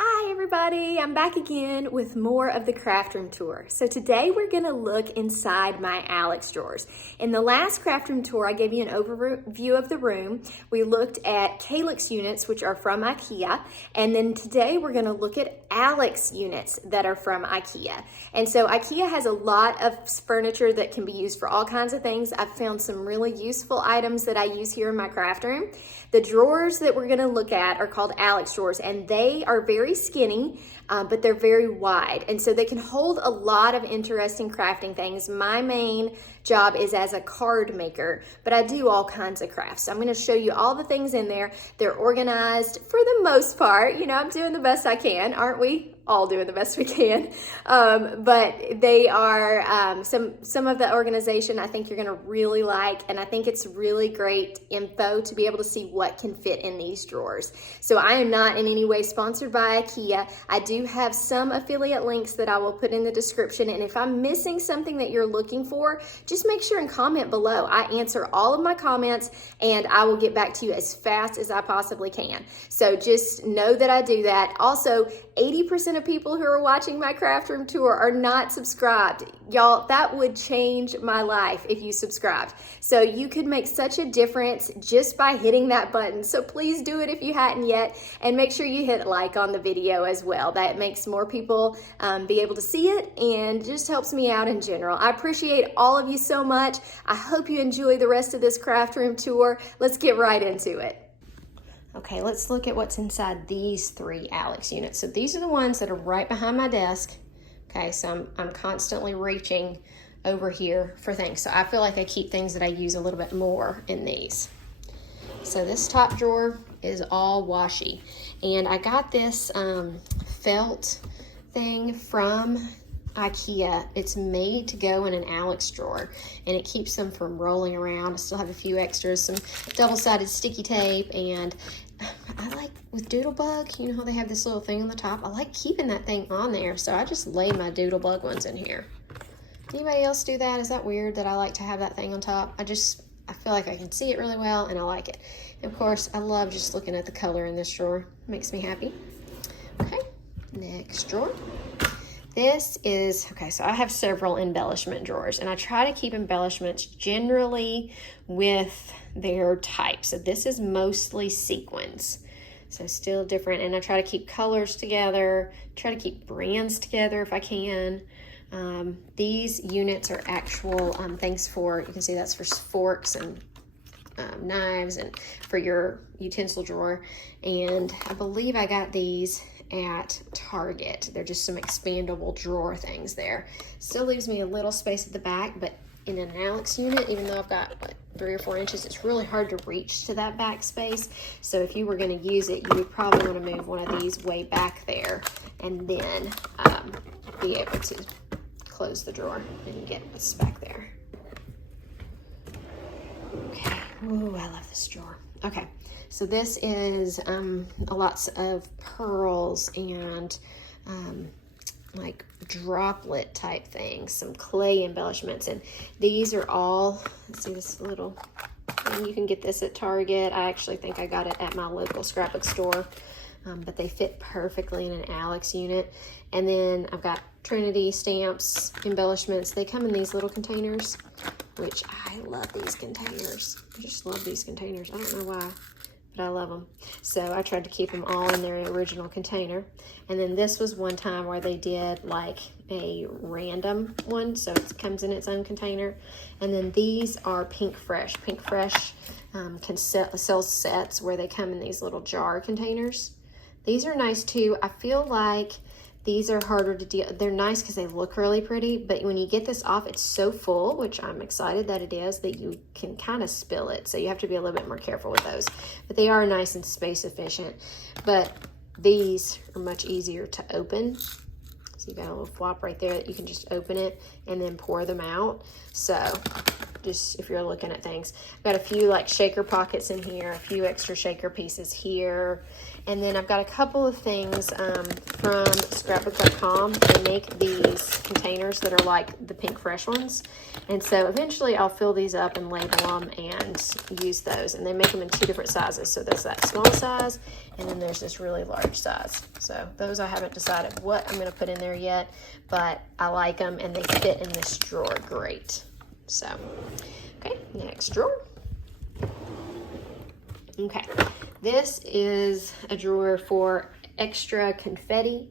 Hi everybody, I'm back again with more of the craft room tour. So today we're gonna look inside my Alex drawers. In the last craft room tour, I gave you an overview of the room. We looked at Calyx units, which are from IKEA. And then today we're gonna look at Alex units that are from IKEA. And so IKEA has a lot of furniture that can be used for all kinds of things. I've found some really useful items that I use here in my craft room. The drawers that we're gonna look at are called Alex drawers, and they are very skinny, but they're very wide. And so they can hold a lot of interesting crafting things. My main job is as a card maker, but I do all kinds of crafts. So I'm gonna show you all the things in there. They're organized for the most part. You know, I'm doing the best I can, aren't we? All doing the best we can. But they are some of the organization I think you're gonna really like, and I think it's really great info to be able to see what can fit in these drawers. So I am not in any way sponsored by IKEA. I do have some affiliate links that I will put in the description, and if I'm missing something that you're looking for, just make sure and comment below. I answer all of my comments and I will get back to you as fast as I possibly can. So just know that I do that. Also, 80% of people who are watching my craft room tour are not subscribed. Y'all, that would change my life if you subscribed. So you could make such a difference just by hitting that button. So please do it if you hadn't yet, and make sure you hit like on the video as well. That makes more people be able to see it and just helps me out in general. I appreciate all of you so much. I hope you enjoy the rest of this craft room tour. Let's get right into it. Okay, let's look at what's inside these three Alex units. So these are the ones that are right behind my desk. Okay, so I'm constantly reaching over here for things. So I feel like I keep things that I use a little bit more in these. So this top drawer is all washi. And I got this felt thing from IKEA. It's made to go in an Alex drawer, and it keeps them from rolling around. I still have a few extras, some double-sided sticky tape, and I like with Doodlebug, you know how they have this little thing on the top? I like keeping that thing on there, so I just lay my Doodlebug ones in here. Anybody else do that? Is that weird that I like to have that thing on top? I feel like I can see it really well, and I like it. And of course, I love just looking at the color in this drawer. It makes me happy. Okay, next drawer. This is, okay, so I have several embellishment drawers, and I try to keep embellishments generally with their type. So this is mostly sequins, so still different, and I try to keep colors together, try to keep brands together if I can. These units are actual things for, you can see that's for forks and knives and for your utensil drawer, and I believe I got these at Target. They're just some expandable drawer things there. Still leaves me a little space at the back, but in an Alex unit, even though I've got what, 3 or 4 inches, it's really hard to reach to that back space. So if you were going to use it, you would probably want to move one of these way back there and then be able to close the drawer and get this back there. Okay. Ooh, I love this drawer. Okay, so this is lots of pearls and like droplet type things, some clay embellishments, and these are all, let's see this little thing, you can get this at Target. I actually think I got it at my local scrapbook store, but they fit perfectly in an Alex unit. And then I've got Trinity stamps, embellishments. They come in these little containers, which I love these containers. I just love these containers. I don't know why, but I love them. So I tried to keep them all in their original container. And then this was one time where they did like a random one, so it comes in its own container. And then these are Pink Fresh. Pink Fresh can sell sets where they come in these little jar containers. These are nice too. I feel like these are harder to deal. They're nice because they look really pretty, but when you get this off, it's so full, which I'm excited that it is, that you can kind of spill it. So you have to be a little bit more careful with those. But they are nice and space efficient. But these are much easier to open. So you got a little flop right there that you can just open it and then pour them out. So just if you're looking at things, I've got a few like shaker pockets in here, a few extra shaker pieces here. And then I've got a couple of things from scrapbook.com. They make these containers that are like the pink fresh ones. And so eventually I'll fill these up and label them and use those. And they make them in 2 different sizes. So there's that small size, and then there's this really large size. So those I haven't decided what I'm gonna put in there yet, but I like them and they fit in this drawer great. So, okay, next drawer. Okay, this is a drawer for extra confetti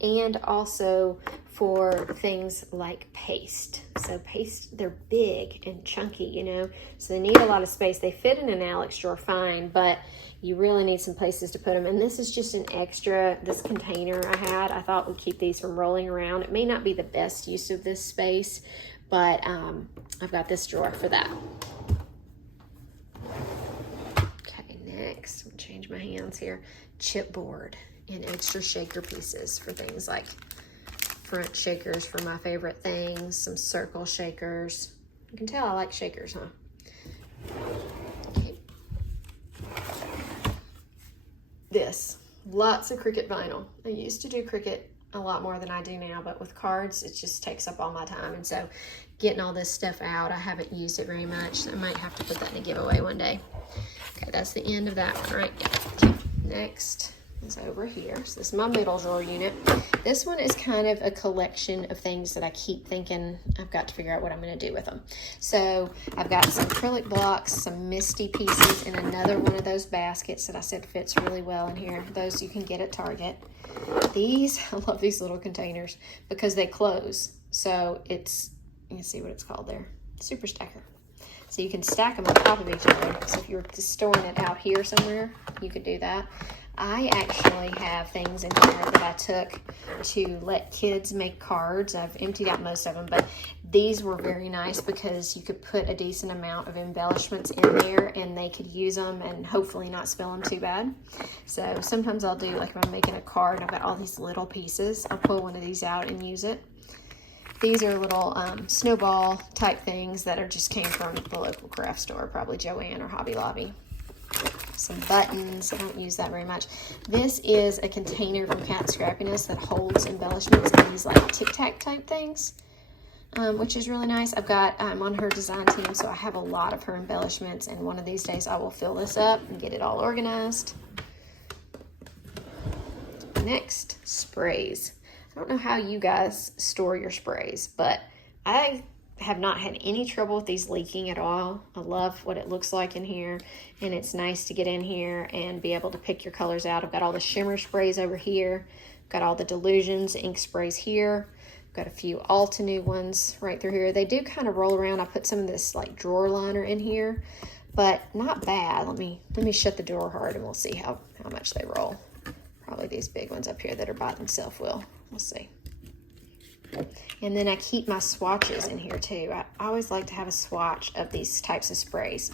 and also for things like paste. So paste, they're big and chunky, you know, so they need a lot of space. They fit in an Alex drawer fine, but you really need some places to put them. And this is just an extra, this container I thought would keep these from rolling around. It may not be the best use of this space, but I've got this drawer for that. Next, I'm gonna change my hands here. Chipboard and extra shaker pieces for things like front shakers for my favorite things, some circle shakers. You can tell I like shakers, huh? Okay. This, lots of Cricut vinyl. I used to do Cricut a lot more than I do now, but with cards, it just takes up all my time. And so getting all this stuff out, I haven't used it very much. I might have to put that in a giveaway one day. Okay, that's the end of that one, right? Yeah. Okay. Next is over here. So this is my middle drawer unit. This one is kind of a collection of things that I keep thinking I've got to figure out what I'm going to do with them. So I've got some acrylic blocks, some misty pieces, and another one of those baskets that I said fits really well in here. Those you can get at Target. These, I love these little containers because they close. So it's, you can see what it's called there, super stacker. So you can stack them on top of each other. So if you were just storing it out here somewhere, you could do that. I actually have things in here that I took to let kids make cards. I've emptied out most of them, but these were very nice because you could put a decent amount of embellishments in there and they could use them and hopefully not spill them too bad. So sometimes I'll do, like if I'm making a card and I've got all these little pieces, I'll pull one of these out and use it. These are little snowball type things that are just came from the local craft store, probably Joann or Hobby Lobby. Some buttons, I don't use that very much. This is a container from Cat Scrappiness that holds embellishments and these like Tic Tac type things, which is really nice. I'm on her design team, so I have a lot of her embellishments, and one of these days I will fill this up and get it all organized. Next, sprays. I don't know how you guys store your sprays, but I have not had any trouble with these leaking at all. I love what it looks like in here, and it's nice to get in here and be able to pick your colors out. I've got all the Shimmer sprays over here. I've got all the Dylusions ink sprays here. I've got a few Altenew ones right through here. They do kind of roll around. I put some of this like drawer liner in here, but not bad. Let me shut the drawer hard and we'll see how much they roll. Probably these big ones up here that are by themselves will. We'll see. And then I keep my swatches in here too. I always like to have a swatch of these types of sprays.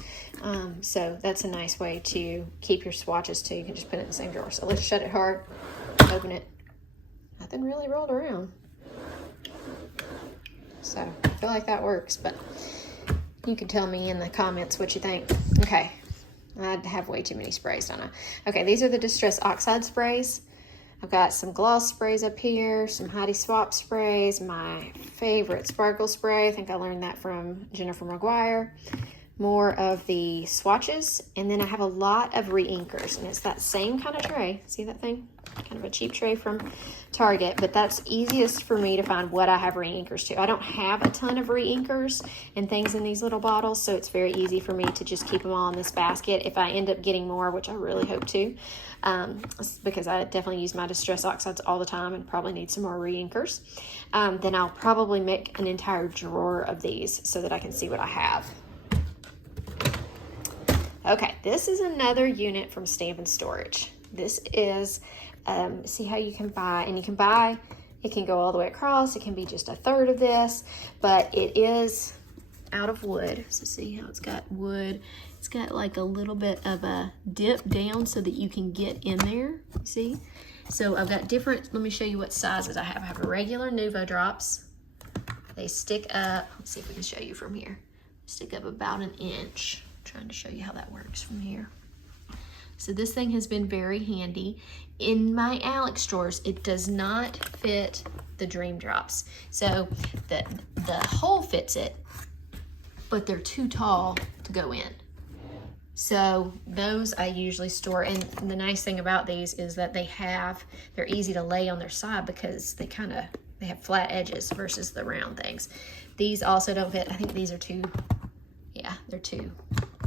So that's a nice way to keep your swatches too. You can just put it in the same drawer. So let's shut it hard, open it. Nothing really rolled around. So I feel like that works, but you can tell me in the comments what you think. Okay, I have way too many sprays, don't I? Okay, these are the Distress Oxide sprays. I've got some gloss sprays up here, some Heidi Swap sprays, my favorite sparkle spray. I think I learned that from Jennifer McGuire. More of the swatches, and then I have a lot of re-inkers, and it's that same kind of tray. See that thing? Kind of a cheap tray from Target, but that's easiest for me to find what I have re-inkers to. I don't have a ton of re-inkers and things in these little bottles, so it's very easy for me to just keep them all in this basket. If I end up getting more, which I really hope to, because I definitely use my Distress Oxides all the time and probably need some more re-inkers, then I'll probably make an entire drawer of these so that I can see what I have. Okay, this is another unit from Stamp and Storage. This is, see how you can buy, and you can buy, it can go all the way across, it can be just a third of this, but it is out of wood. So see how it's got wood. It's got like a little bit of a dip down so that you can get in there, see? So I've got different, let me show you what sizes I have. I have regular Nuvo drops. They stick up, let's see if we can show you from here. Stick up about 1 inch. Trying to show you how that works from here. So this thing has been very handy. In my Alex drawers, it does not fit the Dream Drops. So the hole fits it, but they're too tall to go in. So those I usually store, and the nice thing about these is that they're easy to lay on their side because they have flat edges versus the round things. These also don't fit. I think these are they're too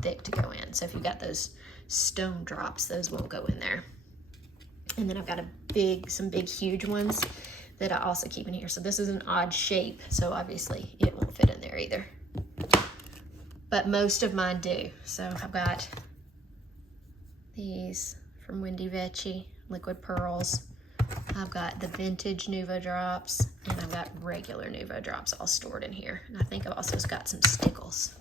thick to go in. So if you've got those stone drops, those won't go in there. And then I've got some big huge ones that I also keep in here. So this is an odd shape, so obviously it won't fit in there either. But most of mine do. So I've got these from Wendy Vecchi, liquid pearls. I've got the vintage Nuvo drops, and I've got regular Nuvo drops all stored in here. And I think I've also got some stickles.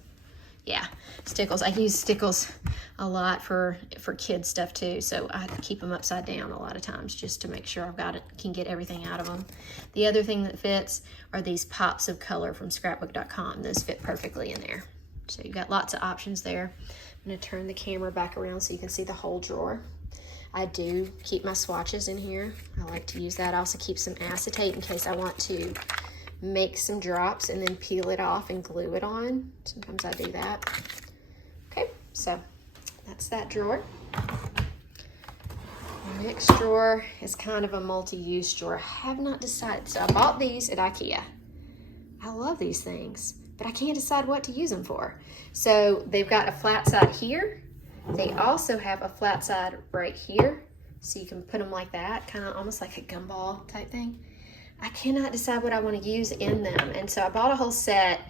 Yeah, stickles. I use stickles a lot for kid stuff too, so I keep them upside down a lot of times just to make sure can get everything out of them. The other thing that fits are these pops of color from scrapbook.com. Those fit perfectly in there. So you've got lots of options there. I'm gonna turn the camera back around so you can see the whole drawer. I do keep my swatches in here. I like to use that. I also keep some acetate in case I want to make some drops and then peel it off and glue it on. Sometimes I do that. Okay, so that's that drawer. The next drawer is kind of a multi-use drawer. I have not decided. So I bought these at IKEA. I love these things, but I can't decide what to use them for. So they've got a flat side here. They also have a flat side right here. So you can put them like that, kind of almost like a gumball type thing. I cannot decide what I want to use in them. And so I bought a whole set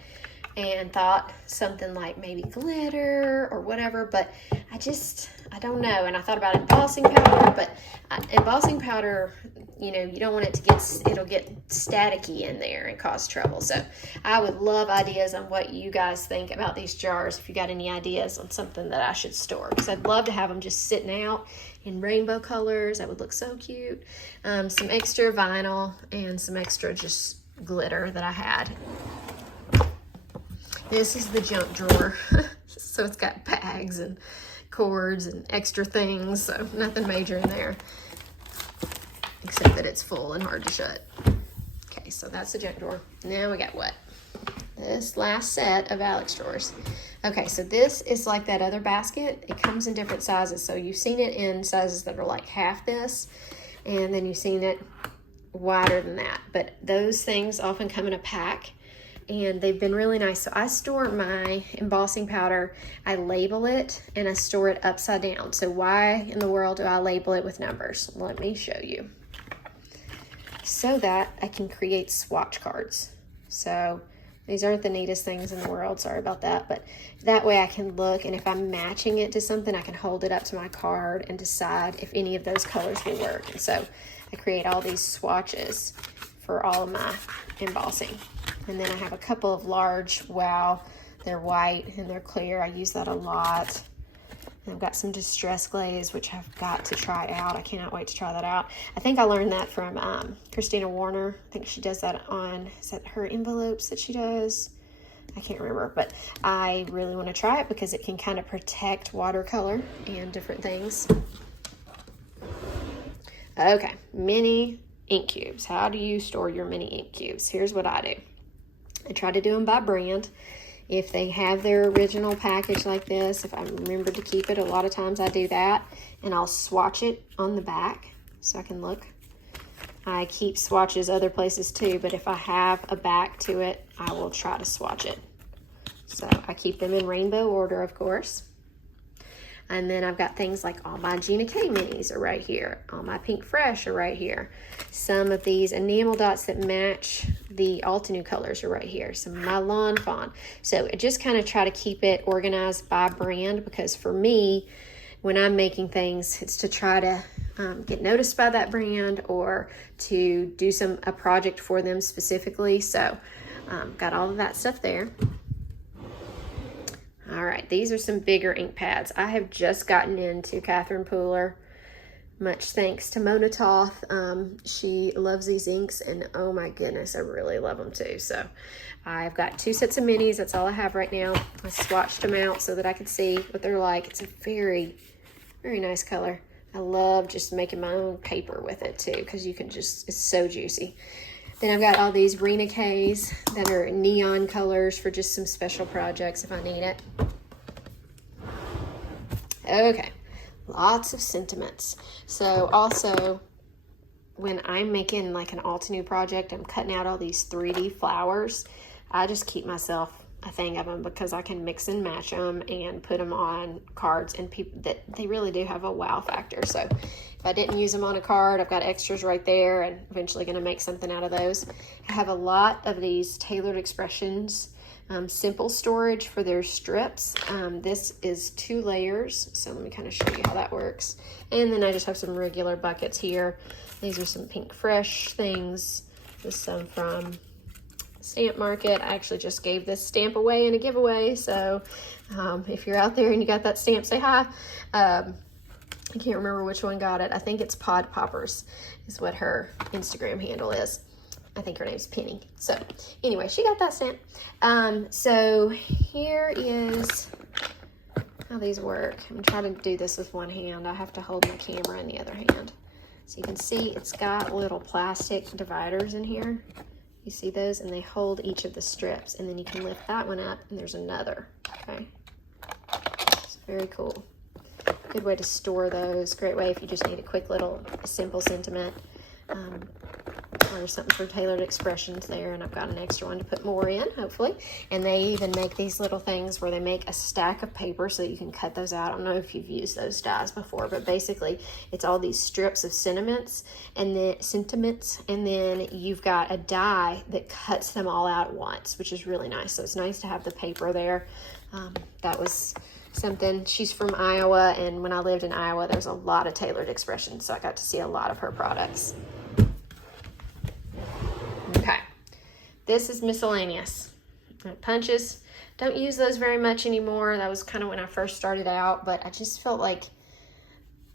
and thought something like maybe glitter or whatever, but I don't know. And I thought about embossing powder, but embossing powder, you don't want it to it'll get staticky in there and cause trouble. So I would love ideas on what you guys think about these jars. If you got any ideas on something that I should store, because I'd love to have them just sitting out in rainbow colors. That would look so cute. Some extra vinyl and some extra just glitter that I had. This is the junk drawer. So it's got bags and cords and extra things, so nothing major in there, except that it's full and hard to shut. Okay, so that's the junk drawer. Now we got what? This last set of Alex drawers. Okay, so this is like that other basket. It comes in different sizes. So you've seen it in sizes that are like half this, and then you've seen it wider than that. But those things often come in a pack, and they've been really nice. So I store my embossing powder, I label it, and I store it upside down. So why in the world do I label it with numbers? Let me show you. So that I can create swatch cards. So these aren't the neatest things in the world, sorry about that, but that way I can look, and if I'm matching it to something, I can hold it up to my card and decide if any of those colors will work. And so I create all these swatches for all of my embossing. And then I have a couple of large, wow, they're white and they're clear. I use that a lot. And I've got some distress glaze, which I've got to try out. I cannot wait to try that out. I think I learned that from Christina Warner. I think she does that on, is that her envelopes that she does? I can't remember, but I really want to try it because it can kind of protect watercolor and different things. Okay, mini ink cubes. How do you store your mini ink cubes? Here's what I do. I try to do them by brand. If they have their original package like this, if I remember to keep it, a lot of times I do that, and I'll swatch it on the back so I can look. I keep swatches other places too, but if I have a back to it, I will try to swatch it. So I keep them in rainbow order, of course. And then I've got things like all my Gina K minis are right here. All my Pink Fresh are right here. Some of these enamel dots that match the Altenew colors are right here. Some of my Lawn Fawn. So I just kind of try to keep it organized by brand, because for me, when I'm making things, it's to try to get noticed by that brand or to do a project for them specifically. So got all of that stuff there. All right, these are some bigger ink pads. I have just gotten into Catherine Pooler, much thanks to Mona Toth. She loves these inks, and oh my goodness, I really love them too. So I've got 2 sets of minis. That's all I have right now. I swatched them out so that I could see what they're like. It's a very Very nice color. I love just making my own paper with it too, because you can just, it's so juicy. Then I've got all these Rena K's that are neon colors for just some special projects if I need it. Okay, lots of sentiments. So also, when I'm making like an Altenew project, I'm cutting out all these 3D flowers. I just keep myself a thing of them because I can mix and match them and put them on cards, and people that they really do have a wow factor. So if I didn't use them on a card, I've got extras right there, and eventually going to make something out of those. I have a lot of these Tailored Expressions simple storage for their strips. This is 2 layers, so let me kind of show you how that works. And then I just have some regular buckets here. These are some Pink Fresh things. This is some from Stamp Market. I actually just gave this stamp away in a giveaway, so if you're out there and you got that stamp, say hi. I can't remember which one got it. I think it's Pod Poppers is what her Instagram handle is. I think her name's Penny. So anyway, she got that stamp. So here is how these work. I'm trying to do this with one hand. I have to hold my camera in the other hand. So you can see it's got little plastic dividers in here. You see those? And they hold each of the strips. And then you can lift that one up and there's another, okay? It's very cool. Good way to store those. Great way if you just need a quick little simple sentiment. Or something for Tailored Expressions there, and I've got an extra one to put more in, hopefully. And they even make these little things where they make a stack of paper so that you can cut those out. I don't know if you've used those dies before, but basically it's all these strips of sentiments, and then you've got a die that cuts them all out at once, which is really nice. So it's nice to have the paper there. That was something. She's from Iowa, and when I lived in Iowa, there was a lot of Tailored Expressions, so I got to see a lot of her products. Okay, this is miscellaneous. Punches, don't use those very much anymore. That was kind of when I first started out, but I just felt like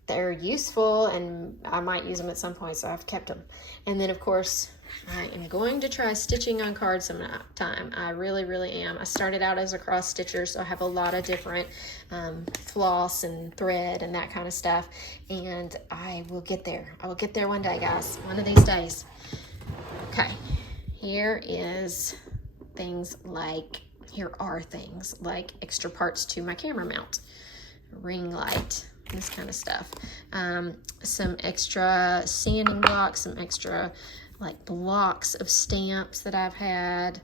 they're useful and I might use them at some point, so I've kept them. And then of course, I am going to try stitching on cards sometime. I really, really am. I started out as a cross stitcher, so I have a lot of different floss and thread and that kind of stuff, and I will get there. I will get there one day, guys, one of these days. Okay, here are things like extra parts to my camera mount, ring light, this kind of stuff. Some extra sanding blocks, some extra like blocks of stamps that I've had,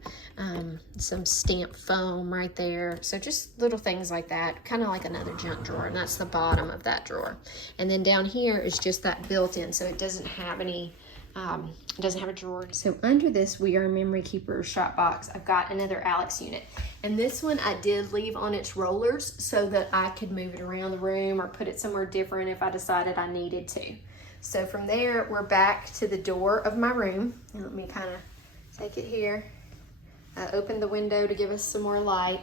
some stamp foam right there. So just little things like that, kind of like another junk drawer, and that's the bottom of that drawer. And then down here is just that built-in, so it doesn't have any it doesn't have a drawer. So under this We Are Memory Keeper shop box, I've got another Alex unit. And this one I did leave on its rollers so that I could move it around the room or put it somewhere different if I decided I needed to. So from there, we're back to the door of my room. And let me kind of take it here. I opened the window to give us some more light,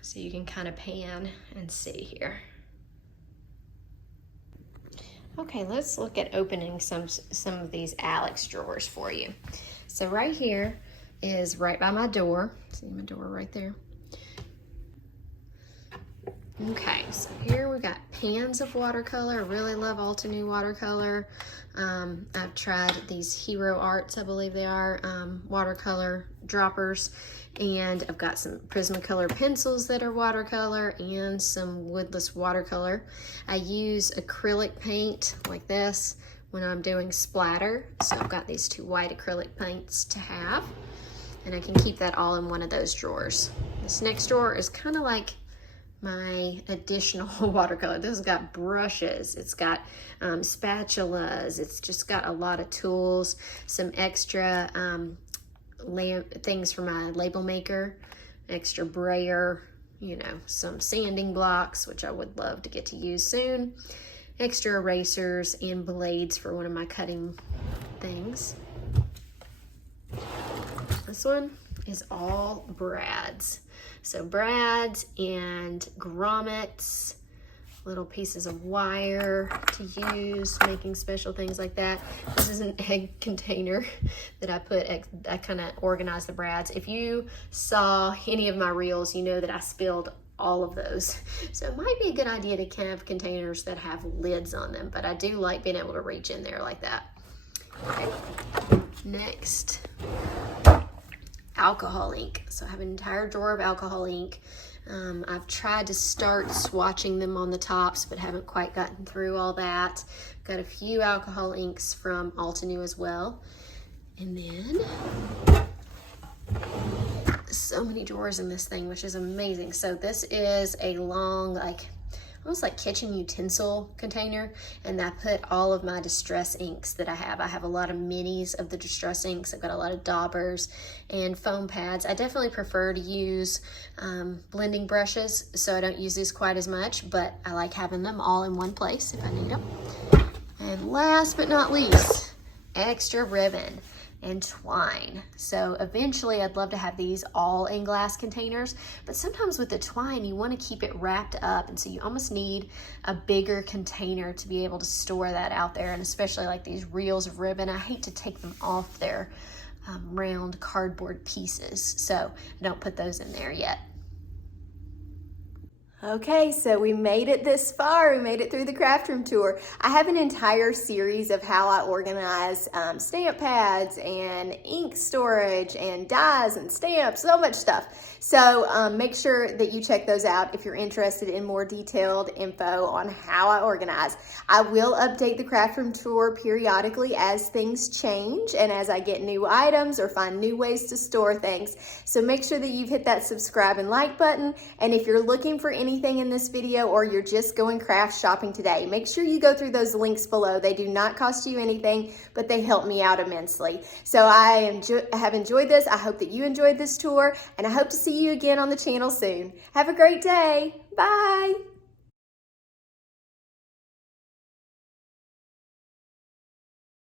so you can kind of pan and see here. Okay, let's look at opening some of these Alex drawers for you. So right here is right by my door. See my door right there? Okay, so here we got pans of watercolor. I really love Altenew watercolor. I've tried these Hero Arts, I believe they are, watercolor droppers. And I've got some Prismacolor pencils that are watercolor and some woodless watercolor. I use acrylic paint like this when I'm doing splatter. So I've got these 2 white acrylic paints to have. And I can keep that all in one of those drawers. This next drawer is kind of like my additional watercolor. This has got brushes, it's got spatulas, it's just got a lot of tools, some extra things for my label maker, extra brayer, you know, some sanding blocks, which I would love to get to use soon, extra erasers and blades for one of my cutting things. This one is all brads. So brads and grommets, little pieces of wire to use, making special things like that. This is an egg container that I kind of organized the brads. If you saw any of my reels, you know that I spilled all of those. So it might be a good idea to have containers that have lids on them, but I do like being able to reach in there like that. Okay. Next, alcohol ink. So I have an entire drawer of alcohol ink. I've tried to start swatching them on the tops, but haven't quite gotten through all that. Got a few alcohol inks from Altenew as well. And then so many drawers in this thing, which is amazing. So this is a long, like almost like kitchen utensil container, and I put all of my distress inks that I have. I have a lot of minis of the distress inks. I've got a lot of daubers and foam pads. I definitely prefer to use blending brushes, so I don't use these quite as much, but I like having them all in one place if I need them. And last but not least, extra ribbon and twine. So eventually I'd love to have these all in glass containers, but sometimes with the twine you want to keep it wrapped up, and so you almost need a bigger container to be able to store that out there. And especially like these reels of ribbon, I hate to take them off their round cardboard pieces, so I don't put those in there yet. Okay, so we made it this far. We made it through the craft room tour. I have an entire series of how I organize stamp pads and ink storage and dies and stamps, so much stuff. So make sure that you check those out if you're interested in more detailed info on how I organize. I will update the craft room tour periodically as things change and as I get new items or find new ways to store things. So make sure that you've hit that subscribe and like button. And if you're looking for anything in this video or you're just going craft shopping today, make sure you go through those links below. They do not cost you anything, but they help me out immensely. So I have enjoyed this. I hope that you enjoyed this tour, and I hope to see you again on the channel soon. Have a great day. Bye.